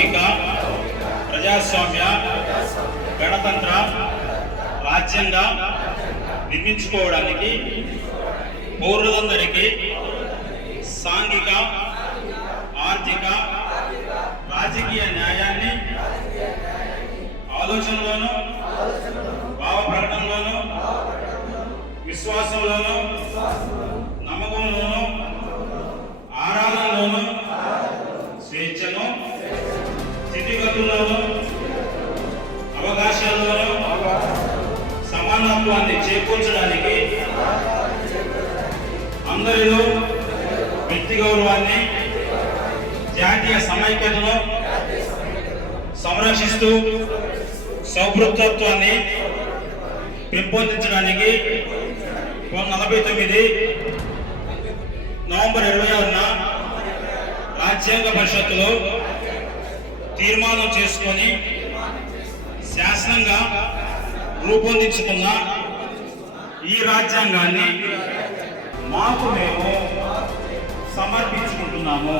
లౌకిక ప్రజాస్వామ్య గణతంత్ర రాజ్యంగా నిర్మించుకోవడానికి పౌరులందరికీ సాంఘిక ఆర్థిక రాజకీయ న్యాయాన్ని ఆలోచనలోనూ భావ ప్రకటనలోనూ విశ్వాసంలోనూ నమ్మకంలోనూ ఆరాధనలోనూ స్వేచ్ఛను స్థితిగతుల్లోనూ అవకాశాల్లోనూ సమానత్వాన్ని చేకూర్చడానికి అందరిలో వ్యక్తి గౌరవాన్ని జాతీయ సమైక్యతను సంరక్షిస్తూ సౌభృత్వత్వాన్ని పెంపొందించడానికి 49 నవంబర్ 26న రాజ్యాంగ పరిషత్తులో తీర్మానం చేసుకొని శాసనంగా రూపొందించుకున్న ఈ రాజ్యాంగాన్ని మాకు మేము సమర్పించుకుంటున్నాము.